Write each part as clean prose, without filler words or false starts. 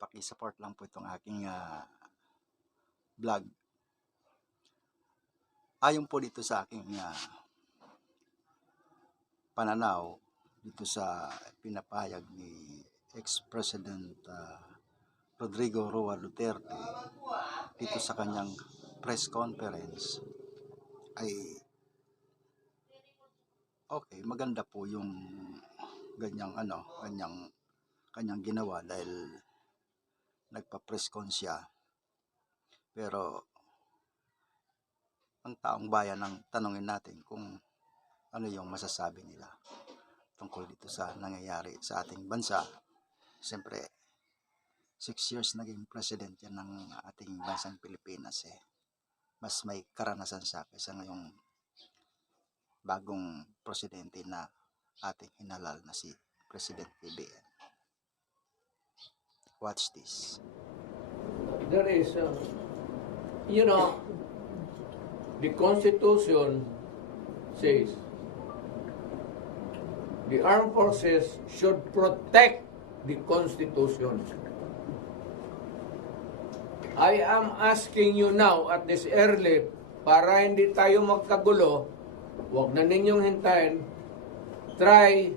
paki-support lang po itong aking vlog. Ayon po dito sa aking pananaw dito sa pinapahayag ni ex-President Rodrigo Roa Duterte dito sa kanyang press conference ay okay, maganda po yung kanyang ginawa dahil nagpa-press con siya. Pero ang taong bayan ang tanungin natin kung ano yung masasabi nila tungkol dito sa nangyayari sa ating bansa. Siyempre 6 years naging president yan ng ating bansang Pilipinas Mas may karanasan siya kaysa ngayong bagong presidente na ating hinalal na si President PBBM. Watch this. There is, the Constitution says the armed forces should protect the Constitution. I am asking you now at this early, para hindi tayo magkagulo, huwag na ninyong hintayin, try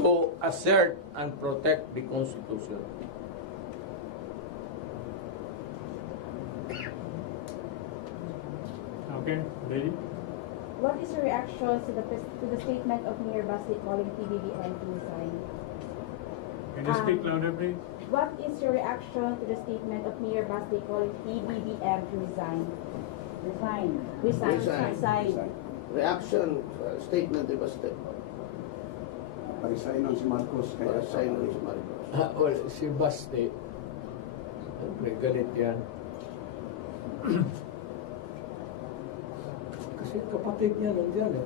to assert and protect the Constitution. Okay, ready? What is your reaction to the statement of Mayor Basit calling PBBM to resign? Can you speak louder, please? What is your reaction to the statement of Mayor Basit calling PBBM to resign? Resign. Reaction, statement di ba step? Parisign si Marcos. Parisign si Marcos. Well, si Baste, siyempre galit yan. Kasi kapatid niya nandiyan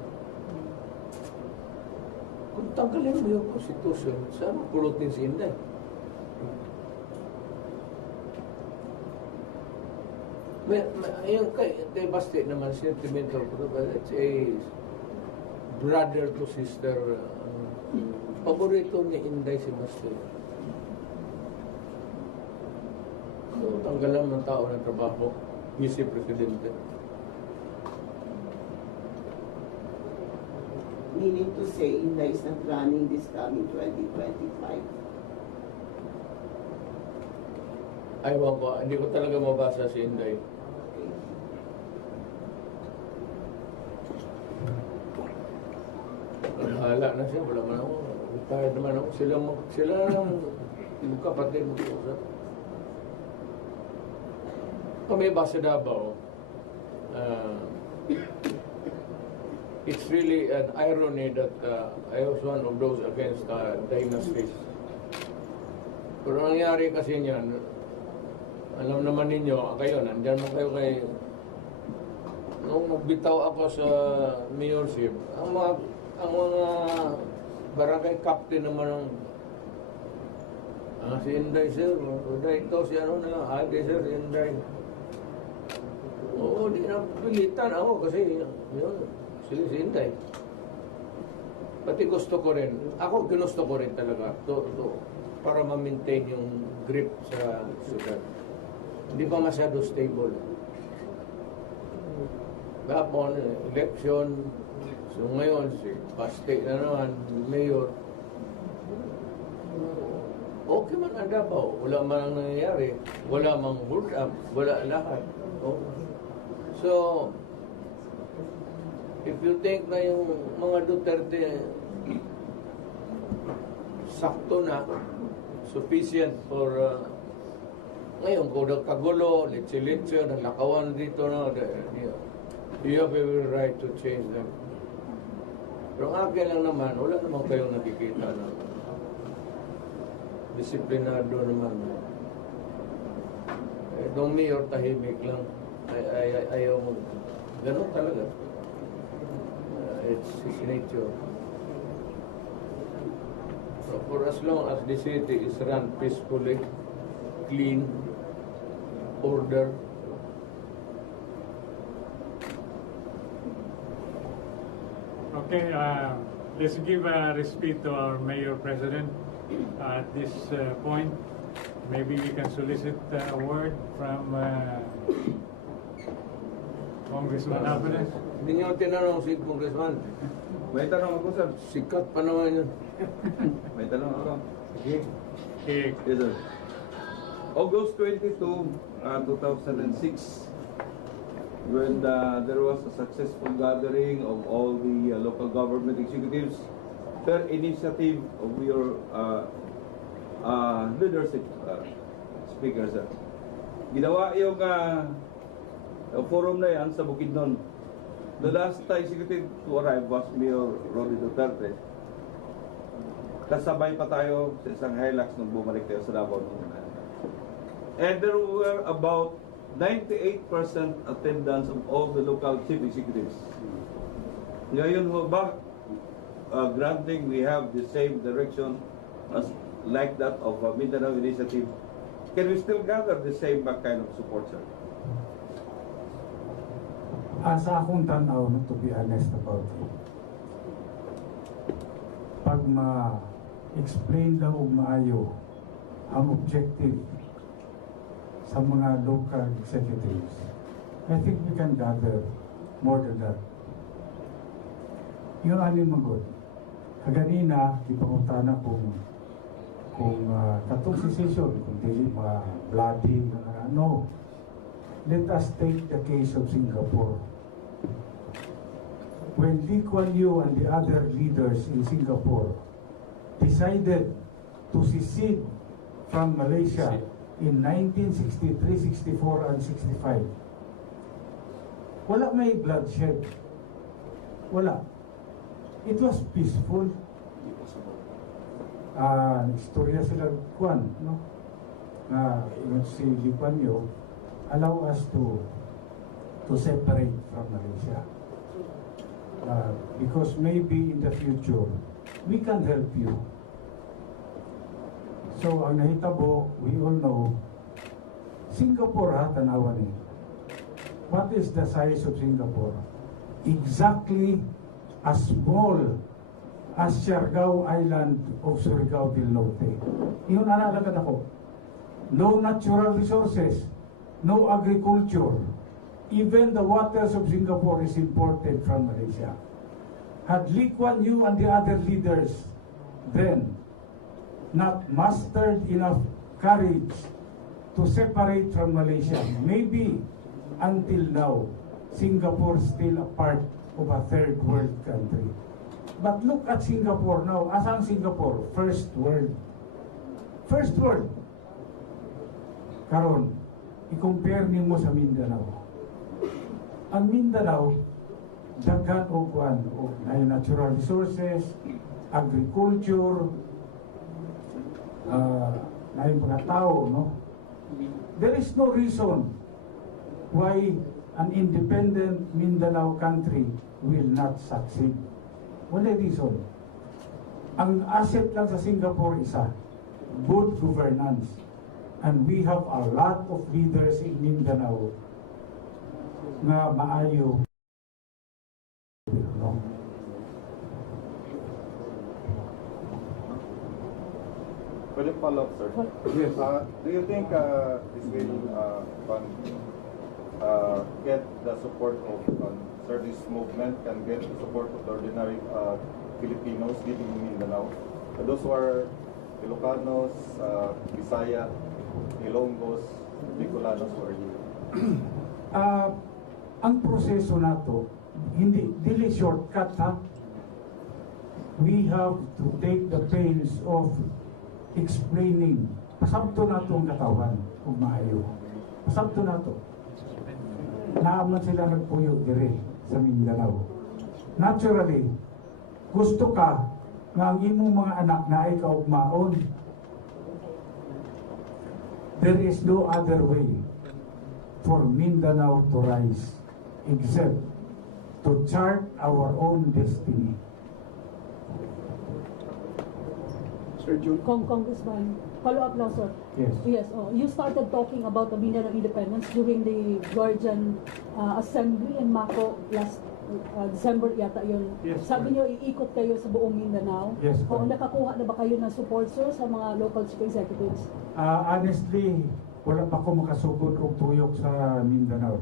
Kung tanggalin mo yung Constitution, sana pulutin si Inday. Yung kay Baste naman, sentimental ko, it's a brother to sister. Paborito ni Inday si Baste. So, tanggalan ng tao ng trabaho, Vice Presidente. Meaning to say, Inday is not running this coming 2025. Aywan ko, hindi ko talaga mabasa si Inday. Hala na siya, wala man ako. Retired naman ako. Sila lang magkapatid mag-usap. Kami ba sa Davao, it's really an irony that I was one of those against dynasties. Pero nangyari kasi niyan, alam naman ninyo, kayo, nandyan mo kayo nung magbitaw ako sa mayorship, ang mga barangay captain naman si Inday sir, ito si ano na, sir, si Inday. Oo, di na pilitan ako kasi yun, si Inday. Pati gusto ko rin, ginusto ko rin talaga para ma-maintain yung grip sa syudad. Hindi pa masyado stable. Gapon, election, so ngayon si Baste na naman, mayor. Okay man ang Davao, wala man ang nangyayari, wala mang hold up, wala lahat. So, if you think na yung mga Duterte sakto na, sufficient for ngayon, kung nagkagulo, litsi-litsi, nalakawan dito na, you have every right to change them. Pero ang akin lang naman, wala naman kayong nakikita na disiplinado naman. Nung mayor, tahimik lang. Ayaw mo. Ganun talaga. It's his nature. So for as long as the city is run peacefully, clean, order, Okay, let's give a respect to our Mayor President at this point. maybe we can solicit a word from Congressman Alvarez. Hindi niyo tinanong si Congressman. May tanong ako, sir. Sikat pa naman yun. May tanong ako. Sige. Okay. Yes, sir. August 22, 2006, when there was a successful gathering of all the local government executives per initiative of your leadership, speaker, sir. Ginawa yung forum na yan sa Bukidnon. The last executive to arrive was Mayor Roddy Duterte. Kasabay pa tayo sa isang Hilux nung bumalik tayo sa Davao. And there were about 98% attendance of all the local chief executives. Ngayon ho ba, granting we have the same direction as like that of Mindanao Initiative, can we still gather the same kind of support, sir? Sa akong tanaw, no, to be honest about it, pag ma-explain lang o maayo ang objective sa mga local executives, I think we can gather more than that. Yun aning magod. Kaganina, ipangutana kung katong session, kung dili bloody, no. Let us take the case of Singapore. When Lee Kuan Yew and the other leaders in Singapore decided to secede from Malaysia in 1963, 64, and 65, wala may bloodshed. Wala. It was peaceful. Istorya sila Kuan, no? Si Lee Kuan Yew allow us to separate from Malaysia. Because maybe in the future, we can help you. So, ang nahitabo, we all know, Singapore tanawan eh. What is the size of Singapore? Exactly as small as Siargao Island of Surigao del Norte. Yun analagad ako. No natural resources, no agriculture. Even the waters of Singapore is imported from Malaysia. Had Lee Kuan Yew and the other leaders then not mustered enough courage to separate from Malaysia, maybe until now, Singapore is still a part of a third world country. But look at Singapore now. Asang Singapore? First world. First world. Karon, i-compare nimo sa Mindanao. Ang Mindanao, daghan o kuan o natural resources, agriculture, na mga tao, no? There is no reason why an independent Mindanao country will not succeed. Wala reason. Ang asset lang sa Singapore isa, good governance. And we have a lot of leaders in Mindanao na maayo. No? Pwede follow up, sir? Yes. Do you think this will get the support of service movement, can get the support of the ordinary Filipinos living in Mindanao? Those who are Ilocanos, Bisaya, Ilonggos, Bicolanos, who are here? Ang proseso nato, dili shortcut ha. We have to take the pains of explaining. Pasabto nato ang katawan kung maayo. Pasabto nato. Naaman sila nagpuyo dire sa Mindanao. Naturally, gusto ka nga ang imong mga anak na ay kaugmaon. There is no other way for Mindanao to rise except to chart our own destiny. Sir Jun? Congressman, follow up now, sir. Yes. Yes, you started talking about the Mindanao independence during the Guardian Assembly in Mako last December yata yun. Yes, Sabi sir. niyo iikot kayo sa buong Mindanao. Yes, O sir. nakakuha na ba kayo ng support, sir, sa mga local chief executives? Honestly, wala pa ko makasugod og tuyok sa Mindanao.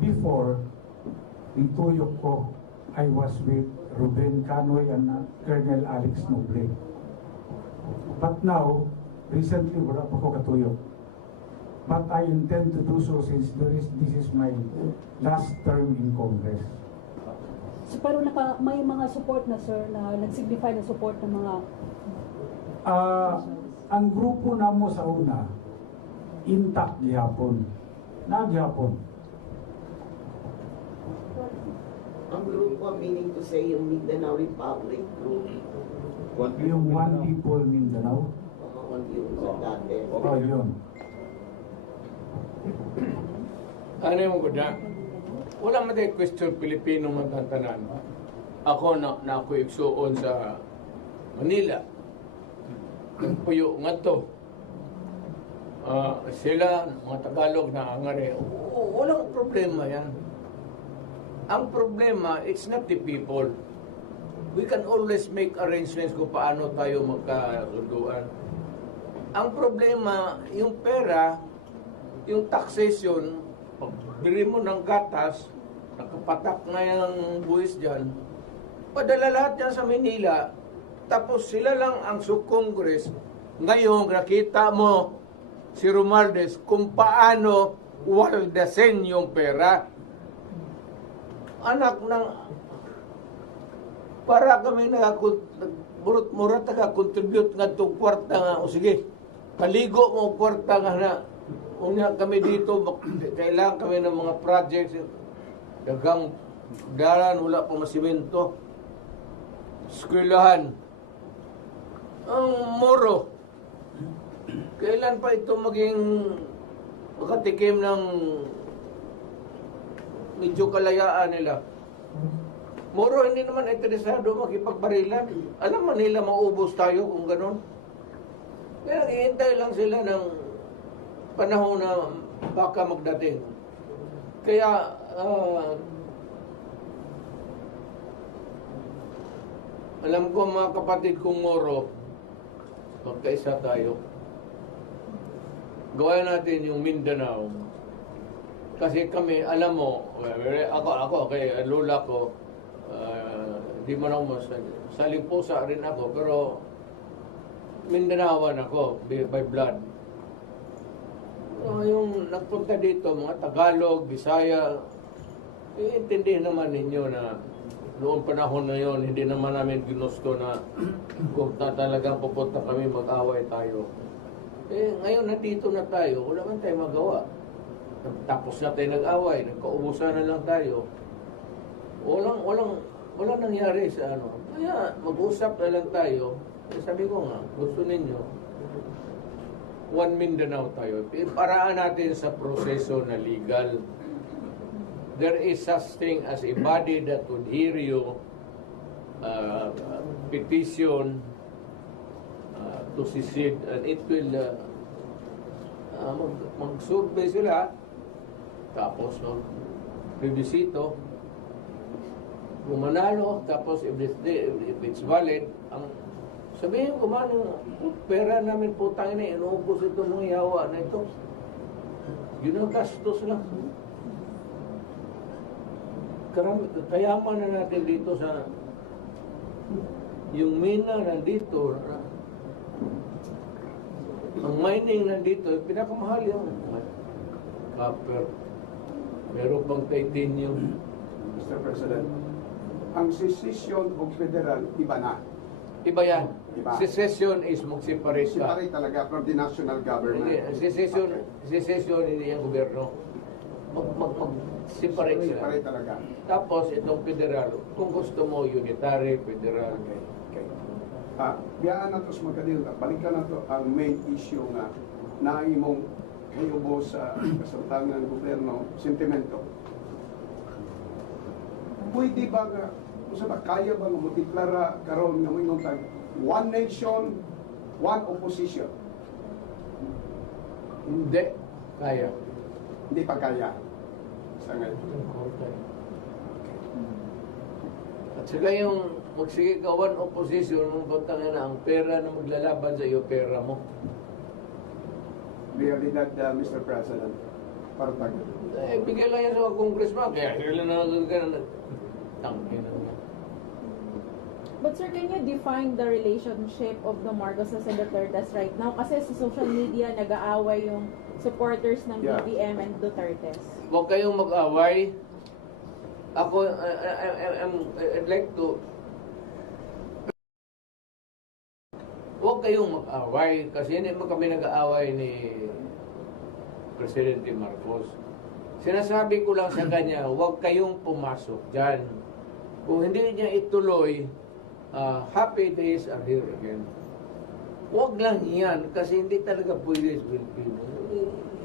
Before, yung tuyok ko, I was with Ruben Canoy and Colonel Alex Noble. But now, recently, wala pa ko katuyok. But I intend to do so since this is my last term in Congress. So, pero may mga support na, sir, na nag-signify na support ng mga... Ang grupo namo sa una, intact gihapon. Nagyapon. Ang grupo, meaning to say yung Mindanao Republic Group. Yung One People Mindanao. Yung sa dati. Oh, yun. Ano yung guda? Wala man tayo question Pilipino matantanan. Ako na ako igsuon sa Manila. Nagpuyo nga to. Sila, mga Tagalog na angare. Walang problema yan. Ang problema, it's not the people. We can always make arrangements kung paano tayo magkasunduan. Ang problema, yung pera, yung taxation, pagbili mo ng gatas, nakapatak na yung buwis dyan, padala lahat yan sa Manila, tapos sila lang ang Congress. Ngayon, nakita mo si Romualdez kung paano waldasin yung pera. Anak ng... Para kami murot taga-contribute nga itong kwarta nga, o sige, paligo mo kwarta nga na, unya kami dito, kailangan kami ng mga projects, dagang dalan, wala pang masimento, eskwelahan, ang moro. Kailan pa ito maging makatikim ng medyo kalayaan nila? Moro, hindi naman interesado makipagbarilan. Alam man nila maubos tayo kung gano'n. Pero ihintay lang sila ng panahon na baka magdating. Kaya, alam ko mga kapatid kong Moro, magkaisa tayo. Gawin natin yung Mindanao. Kasi kami, alam mo, ako kay lula ko, di man ako sa Lipusa rin ako, pero Mindanaoan ako, by blood. Yung nagpunta dito, mga Tagalog, Bisaya, iintindihin naman ninyo na noong panahon na yon, hindi naman namin ginusto na kung talagang pupunta kami, mag-away tayo. Ngayon nandito na tayo, wala man tayo magawa. Tapos na tayo nag-away, nagkaubusan na lang tayo. Walang nangyari sa ano. Kaya mag-usap na lang tayo. Sabi ko nga, gusto ninyo, One Mindanao tayo. Paraan natin sa proseso na legal. There is such thing as a body that would hear you, petition to secede, and it will mag-survey sila, tapos bibisito, kung manalo, tapos if it's valid, ang sabihin ko man, pera namin putang ina, inuubos ito mga yawa na ito. Yun ang gastos lang. Kayaman na natin dito sa yung mina nandito, ang mining nandito, pinakamahal yung copper. Meron pang titanium. Mr. President, ang secession o federal, iba na. Iba yan. Iba. Secession is mag-separate ka. Separate talaga from the national government. Hindi, secession hindi yung gobyerno. Mag-separate sila. Separate talaga. Tapos itong federal, kung gusto mo unitary, federal. Okay. Biyaan na ito sa magkadil. Balikan na ito ang main issue nga na imong hayubo sa kasamtangan ng gobyerno, sentimento. Pwede ba nga, kaya ba nga multiplara karon nga mo tag one nation, one opposition? Hindi. Kaya. Hindi pa kaya. Sa ngayon. At sila yung magsigawan opposition, nung kontang na ang pera na maglalaban sa iyo, pera mo. Realidad, Mr. President. Partag. Eh, bigyan lang yan sa mga congressman, kaya sila na tangin na. But sir, can you define the relationship of the Marcoses and the Dutertes right now? Kasi sa social media, nag-aaway yung supporters ng Yeah. BBM and Dutertes. Huwag kayong mag-away. Ako, I'd like to... Huwag kayong mag-away kasi hindi mo kami nag-aaway ni Presidente Marcos. Sinasabi ko lang sa kanya, huwag kayong pumasok dyan. Kung hindi niya ituloy, happy days are here again. Huwag lang yan kasi hindi talaga pwede sa Pilipino.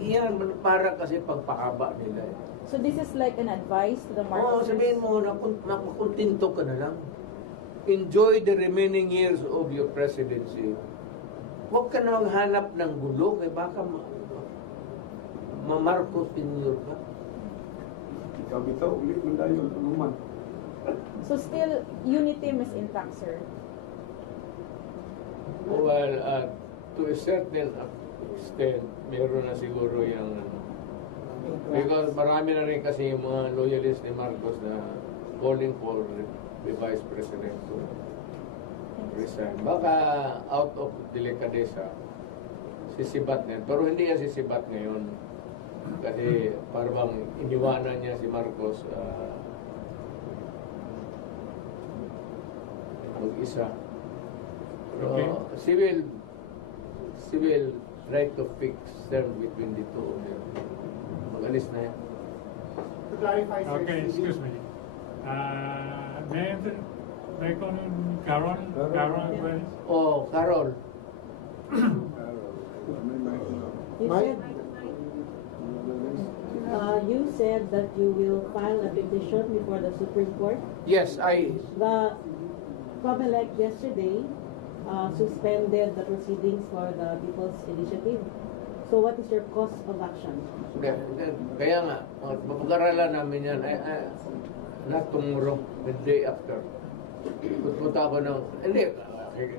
Iyan para kasi pagpahaba nila. So this is like an advice to the Oo, Marcoses? sabihin mo na makukuntinto ka na lang. Enjoy the remaining years of your presidency. Huwag ka na maghanap ng gulo kaya baka ma-Marcos Senior ka. Ikaw bitaw, ulit mo tayo tuluman. So still, unity is intact, sir? Well, to a certain extent, meron na siguro yung because marami na rin kasi yung mga loyalists ni Marcos na calling for the Vice President to resign. Baka out of delicadeza, sisibat niya. Pero hindi yan sisibat ngayon. Kasi parang iniwanan niya si Marcos mag-isa. Pero civil right to fix term between the two of them. Mag-alis na yan. To clarify, sir. Okay, excuse me. May kung Carol? Oh, Carol. You said that you will file a petition before the Supreme Court. Yes, The COMELEC yesterday suspended the proceedings for the People's Initiative. So what is your course of action? Kaya nga, mapag-aralan namin yan. Not tomorrow, the day after. Pupunta ako ng, hindi,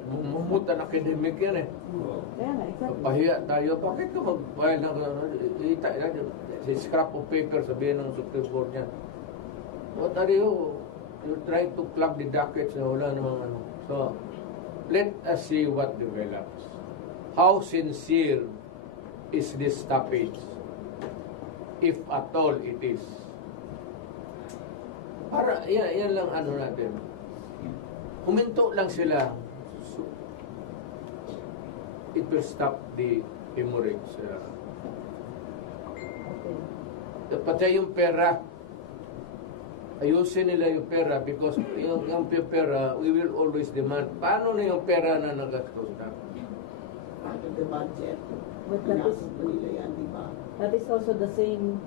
mumutan academic yan eh. Kaya nga, exactly. Pahiya tayo, bakit ka mag-file ng, si scrap of paper, sabihin ng Supreme Court niya. What are you? You're trying to plug the dockets na wala namang ano. So, let us see what develops. How sincere is this stoppage? If at all it is. Para, yan lang ano natin. Huminto lang sila. It will stop the hemorrhage. Pati yung pera, ayusin nila yung pera because yung pera, we will always demand. Paano na yung pera na nagastos na? Part of the budget. But that is also the same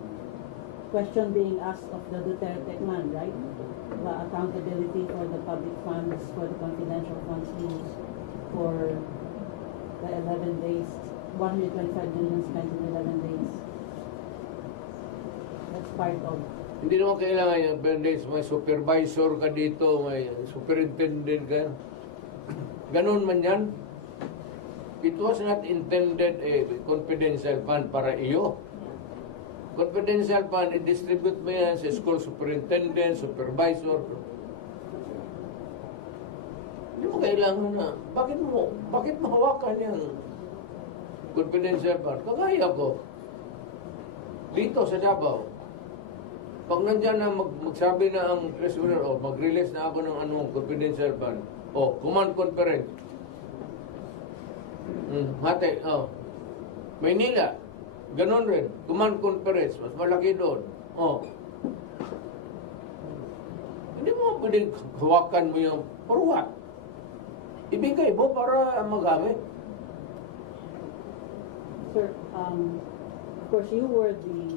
question being asked of the Duterte man, right? The accountability for the public funds, for the confidential funds used for the 11 days, 125 million spent in 11 days. That's part of. Hindi naman kailangan yung 11 days, may supervisor ka dito, may superintendent ka. Ganun man yan. It was not intended a confidential fund para iyo. Confidential fund, i-distribute mo yan sa school superintendent, supervisor. Hindi mo kailangan na. Bakit mo hawakan yung confidential fund? Kagaya ko. Dito sa Davao. Pag nandyan na magsabi na ang treasurer, mag-release na ako ng anong confidential fund, command conference. Hati, Maynila, ganon rin. Command conference, mas malaki doon. Hindi mo pwedeng hawakan mo yung, for what? Ibigay mo para magamit. Sir, of course, you were the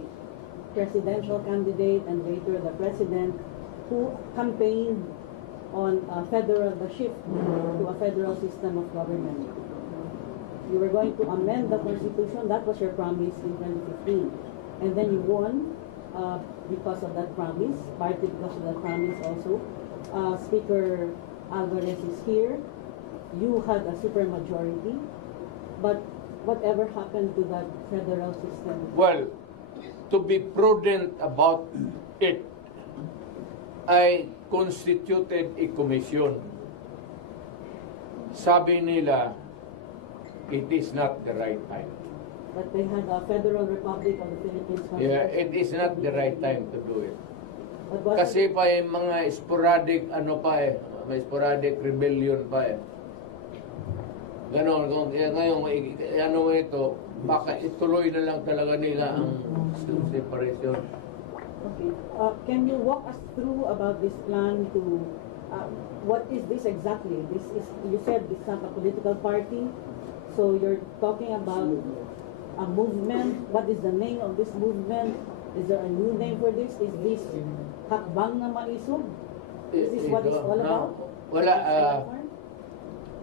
presidential candidate and later the president who campaigned on the shift to a federal system of government. You were going to amend the Constitution. That was your promise in 2015. And then you won because of that promise, partly because of that promise also. Speaker Alvarez is here. You had a supermajority, but whatever happened to that federal system? Well, to be prudent about it, I constituted a commission. Sabi nila, it is not the right time. But they had a Federal Republic of the Philippines. Yeah, it is not the right time to do it. But what Kasi pa yung mga sporadic, may sporadic rebellion pa eh. Ganon, kung ngayon, ito, baka ituloy na lang talaga nila ang separation. Okay. Can you walk us through about this plan to, what is this exactly? This is, you said it's not a political party, so you're talking about a movement. What is the name of this movement? Is there a new name for this? Is this hakbang na maisog? Is this what it's all about? Wala,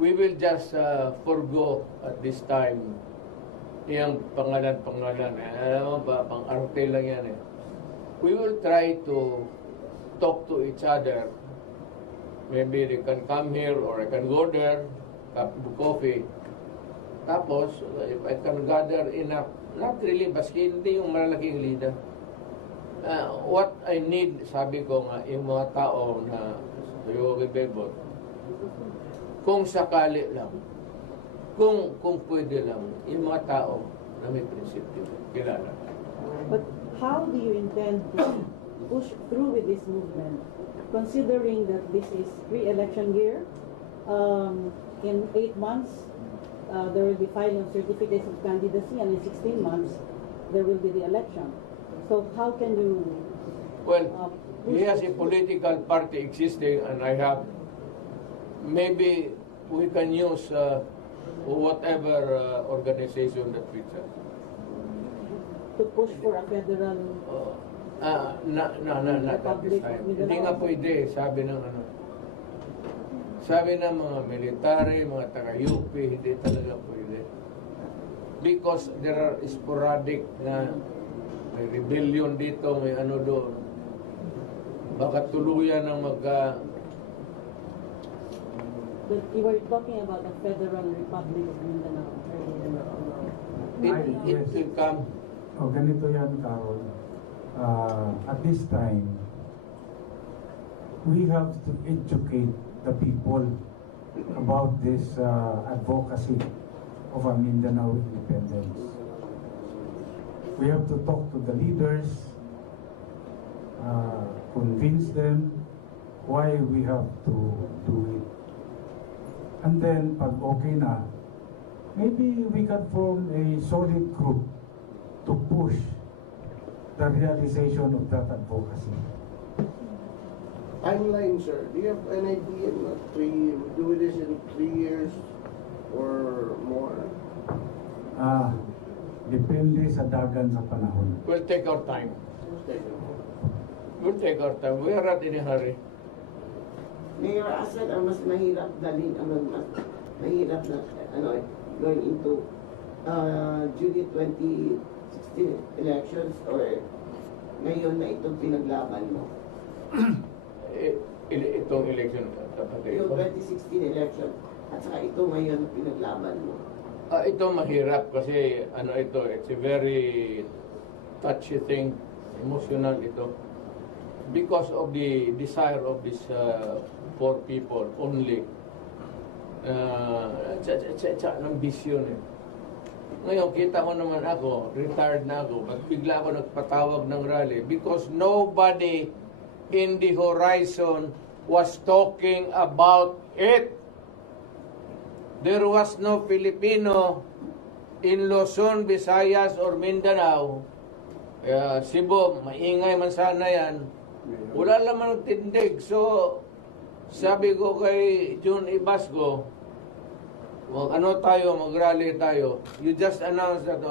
we will just forgo at this time yung pangalan. Alam mo ba, pang-arte lang yan eh. We will try to talk to each other. Maybe they can come here or I can go there, cup of coffee. Tapos, if I can gather enough, not really, baski hindi yung malalaking leader. What I need, sabi ko nga, yung mga tao na Yogi Bebot, kung sakali lang, kung pwede lang, yung mga tao na may prinsipyo, kilala. But how do you intend to push through with this movement, considering that this is pre-election year? In 8 months, there will be filing of certificates of candidacy, and in 16 months, there will be the election. So how can you... Well, he has a political party existing, and I have. Maybe we can use whatever organization that fits us. to push for a federal not this time. Hindi nga pwede, sabi ng sabi ng mga military, mga taga-UP, hindi talaga pwede. Because there are sporadic na may rebellion dito, may ano doon. Baka tuluyan ng But you were talking about the Federal Republic of Mindanao. it will come. Ganito yan, Carol. At this time, we have to educate the people about this advocacy of a Mindanao independence. We have to talk to the leaders, convince them why we have to do it. And then, pag okay na, maybe we can form a solid group to push the realization of that advocacy. Timeline, sir. Do you have an idea? Do this in 3 years or more? Depende sa dagan sa panahon. We'll take our time. We'll take our time. We are not in a hurry. Mayor Asad, ang mas mahirap dalhin, mas mahirap na going into July 2016 elections or ngayon na itong pinaglaban mo? Itong election. Yung 2016 election at saka ito ngayon pinaglaban mo. Ito mahirap kasi it's a very touchy thing, emotional ito. Because of the desire of these poor people only. Ng vision eh. Ngayon, kita ko naman ako, retired na ako, but bigla ako nagpatawag ng rally because nobody in the horizon was talking about it. There was no Filipino in Luzon, Visayas, or Mindanao. Cebu, maingay man sana yan. Wala naman tindig. So, sabi ko kay June Ibasco, mag-rally tayo. You just announce that.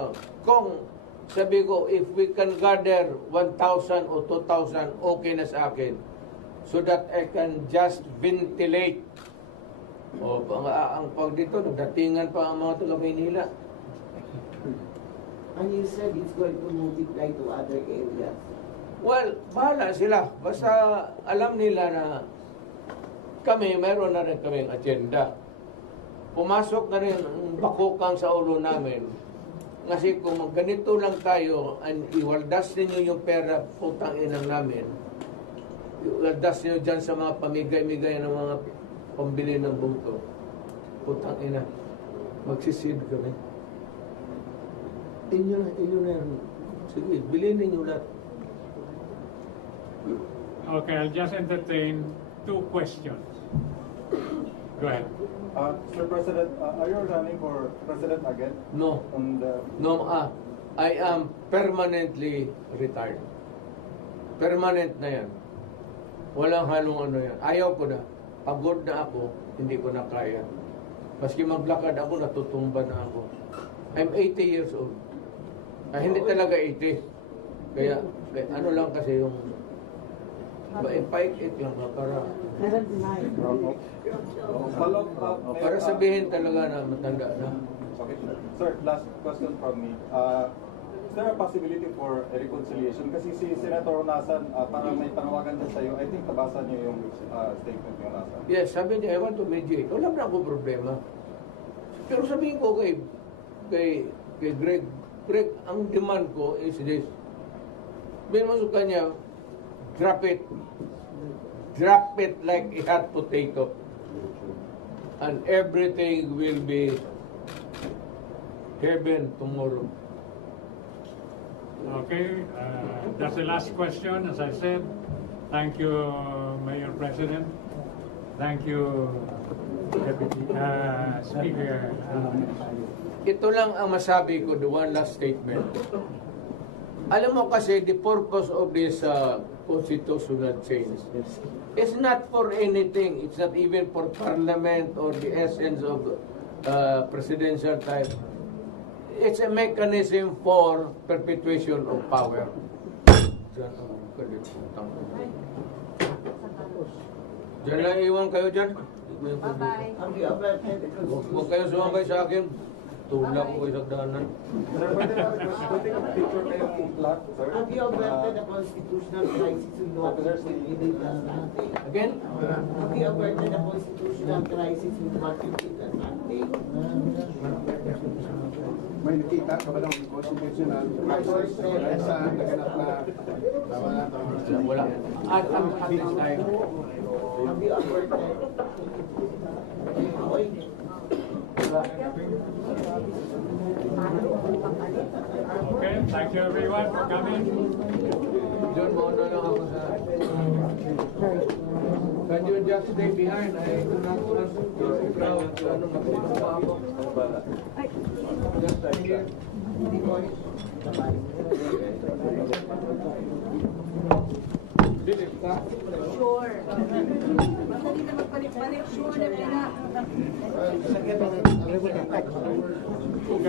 Kung, sabi ko, if we can gather 1,000 or 2,000, okay na sa akin. So that I can just ventilate. Ang pag dito, nagdatingan pa ang mga taga Maynila. And you said it's going to multiply to other areas. Well, bahala sila. Basta alam nila na kami, meron na rin kaming agenda. Pumasok na rin ang bakukang sa ulo namin. Kasi kung ganito lang tayo, iwaldas ninyo yung pera, putang inang namin. Iwaldas ninyo dyan sa mga pamigay-migay ng mga pambili ng buto. Putang ina. Magsisid kami. Inyo na yan. Sige, bilhin ninyo lahat. Okay, I'll just entertain 2 questions. Go ahead. Sir President, are you running for president again? No. No, I am permanently retired. Permanent na yan. Walang halong ano yan. Ayaw ko na. Pagod na ako, hindi ko na kaya. Maski maglakad ako, natutumba na ako. I'm 80 years old. Hindi talaga 80. Kaya ano lang kasi yung paik-it lang para para sabihin talaga na matanda na. Okay. Sir, last question from me. Is there a possibility for a reconciliation? Kasi si Senator Onasan, parang may panawagan din sa'yo. I think nabasa niyo yung statement ni Onasan. Yes, sabi niya, I want to mediate. Wala na akong problema. Pero sabihin ko kay Greg, ang demand ko is this. Sabihin mo sa kanya, drop it. Drop it like a hot potato. And everything will be heaven tomorrow. Okay, that's the last question. As I said, thank you, Mayor President. Thank you, Deputy Speaker. Ito lang ang masabi ko, the one last statement. Alam mo kasi, the purpose of this constitutional change is not for anything. It's not even for parliament or the essence of presidential type. It's a mechanism for perpetuation of power. Diyan lang iwan kayo dyan. Bye-bye. Huwag kayo sumabay sa akin. Tulak ko kayo sa daanan. Sir, pwede na take a picture kayong lahat, sir? Have you averted the constitutional crisis we know within the Sunday? Again? Have you averted the constitutional crisis we know within the Sunday? May nakita ka ba ng constitutional crisis sa naganap na Wala. At this time. Have you averted? Okay, thank you everyone for coming. John, mauna lang ako sa... Can you just stay behind? I do not want the crowd to makita pa ako. Just stay here. Dilip ka? Sure. Madali na magpalit-palit. Sure na pina. Huwag